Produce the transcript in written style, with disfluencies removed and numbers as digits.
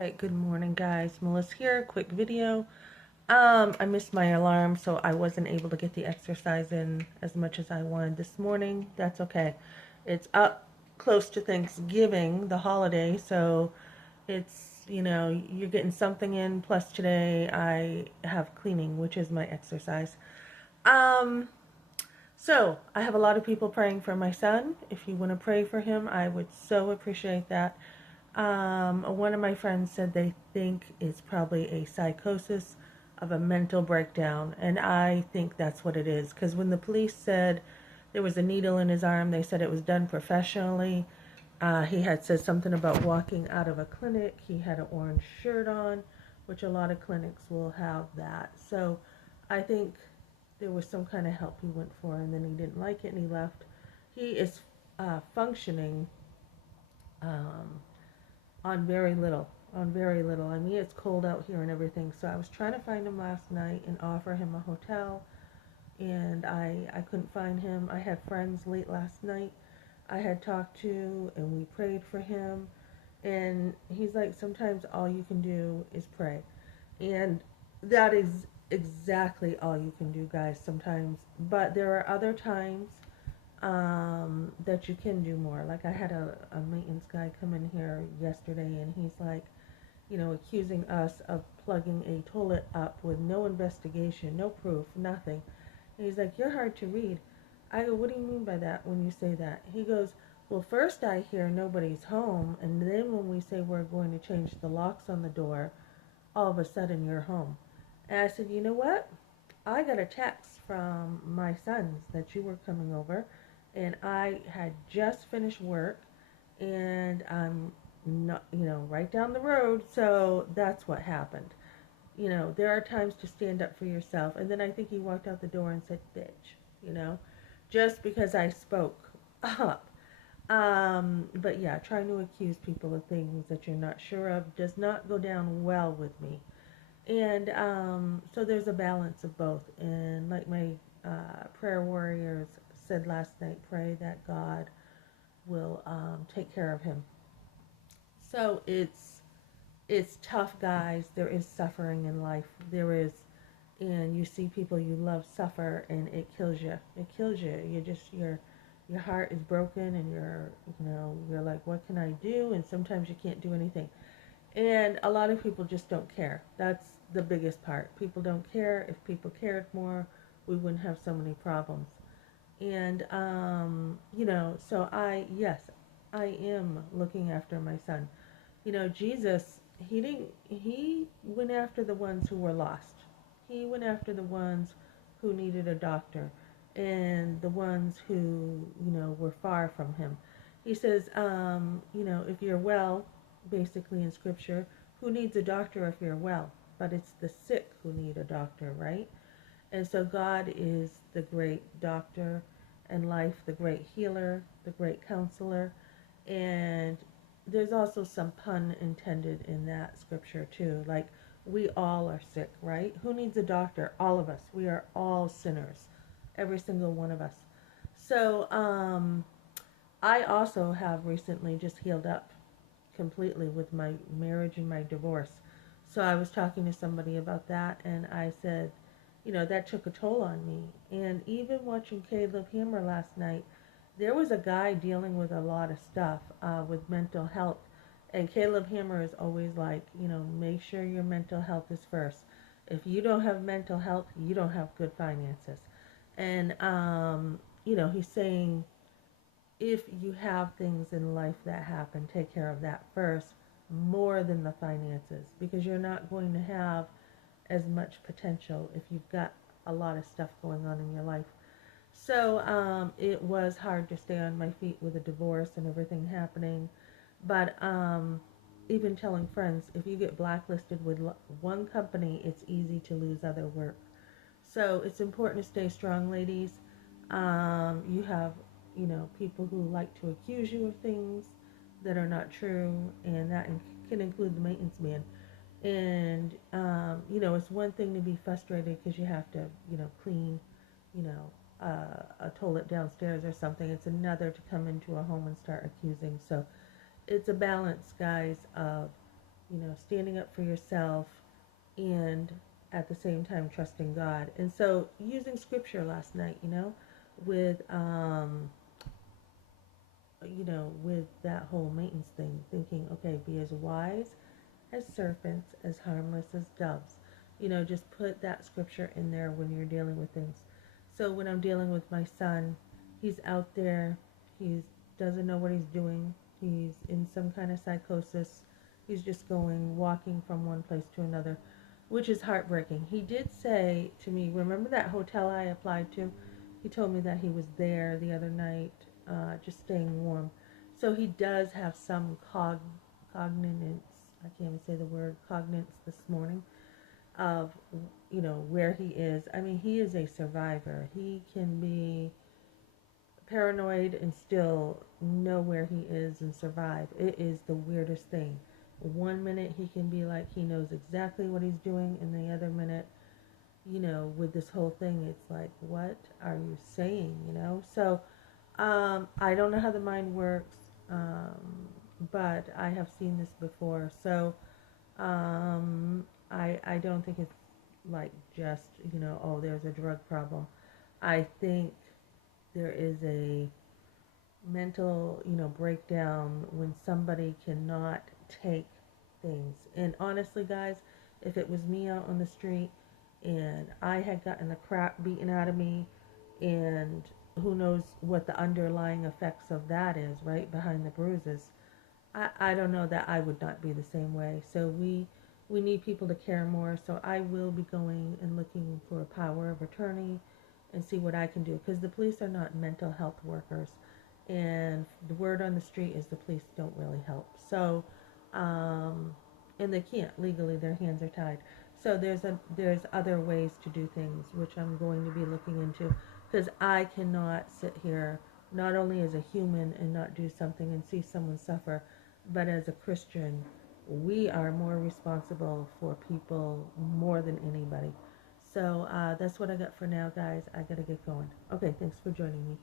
Right, good morning, guys. Melissa here. Quick video. I missed my alarm, so I wasn't able to get the exercise in as much as I wanted this morning. That's okay. It's up close to Thanksgiving, the holiday, so you're getting something in. Plus, today I have cleaning, which is my exercise. Um, so I have a lot of people praying for my son. If you want to pray for him, I would so appreciate that. One of my friends said they think it's probably a psychosis of a mental breakdown, and I think that's what it is. Because when the police said there was a needle in his arm, they said it was done professionally. He had said something about walking out of a clinic. He had an orange shirt on, which a lot of clinics will have that. So I think there was some kind of help he went for, and then he didn't like it and he left. He is functioning um, on very little. On very little. I mean, it's cold out here and everything. So I was trying to find him last night and offer him a hotel, and I couldn't find him. I had friends late last night I had talked to, and we prayed for him. And he's like, sometimes all you can do is pray. And that is exactly all you can do, guys, sometimes. But there are other times that you can do more. Like I had a maintenance guy come in here yesterday, and he's like, accusing us of plugging a toilet up with no investigation, no proof, nothing. And he's like, you're hard to read. I go, what do you mean by that when you say that? He goes, well, first I hear nobody's home, and then when we say we're going to change the locks on the door, all of a sudden you're home. And I said, you know what? I got a text from my sons that you were coming over, and I had just finished work, and I'm not, right down the road, so that's what happened. There are times to stand up for yourself. And then I think he walked out the door and said, bitch, you know, just because I spoke up. But yeah, trying to accuse people of things that you're not sure of does not go down well with me. And so there's a balance of both. And like my prayer warriors said last night, pray that God will take care of him. So it's tough, guys. There is suffering in life. There is, and you see people you love suffer, and it kills you. It kills you. Your heart is broken, and you're like, what can I do? And sometimes you can't do anything. And a lot of people just don't care. That's the biggest part. People don't care. If people cared more, we wouldn't have so many problems. And so yes, I am looking after my son. Jesus, he went after the ones who were lost. He went after the ones who needed a doctor and the ones who, were far from him. He says, if you're well, basically in scripture, who needs a doctor if you're well? But it's the sick who need a doctor, right? And so God is the great doctor and life, the great healer, the great counselor. And there's also some pun intended in that scripture too. Like, we all are sick, right? Who needs a doctor? All of us. We are all sinners. Every single one of us. So, I also have recently just healed up completely with my marriage and my divorce. So I was talking to somebody about that, and I said, that took a toll on me. And even watching Caleb Hammer last night, there was a guy dealing with a lot of stuff with mental health. And Caleb Hammer is always like, make sure your mental health is first. If you don't have mental health, you don't have good finances. And, he's saying if you have things in life that happen, take care of that first more than the finances, because you're not going to have as much potential if you've got a lot of stuff going on in your life. So it was hard to stay on my feet with a divorce and everything happening. But even telling friends, if you get blacklisted with one company, it's easy to lose other work. So it's important to stay strong, ladies. You have, people who like to accuse you of things that are not true, and that can include the maintenance man. And, it's one thing to be frustrated because you have to, clean, a toilet downstairs or something. It's another to come into a home and start accusing. So it's a balance, guys, of standing up for yourself and at the same time trusting God. And so using scripture last night, with with that whole maintenance thing, thinking, okay, be as wise as serpents, as harmless as doves. Just put that scripture in there when you're dealing with things. So when I'm dealing with my son, he's out there, he doesn't know what he's doing, he's in some kind of psychosis, he's just walking from one place to another, which is heartbreaking. He did say to me, remember that hotel I applied to? He told me that he was there the other night, just staying warm. So he does have some cognizance, I can't even say the word cognizance this morning, of where he is. I mean, he is a survivor. He can be paranoid and still know where he is and survive. It is the weirdest thing. One minute he can be like he knows exactly what he's doing, and the other minute, with this whole thing, it's like, what are you saying? So I don't know how the mind works, but I have seen this before. So I don't think it's like just, oh, there's a drug problem. I think there is a mental, breakdown when somebody cannot take things. And honestly, guys, if it was me out on the street and I had gotten the crap beaten out of me, and who knows what the underlying effects of that is, right, behind the bruises, I don't know that I would not be the same way. So we need people to care more. So I will be going and looking for a power of attorney and see what I can do, because the police are not mental health workers, and the word on the street is the police don't really help. So and they can't legally, their hands are tied. So there's other ways to do things, which I'm going to be looking into, because I cannot sit here not only as a human and not do something and see someone suffer, but as a Christian, we are more responsible for people more than anybody. So that's what I got for now, guys. I gotta get going. Okay, thanks for joining me.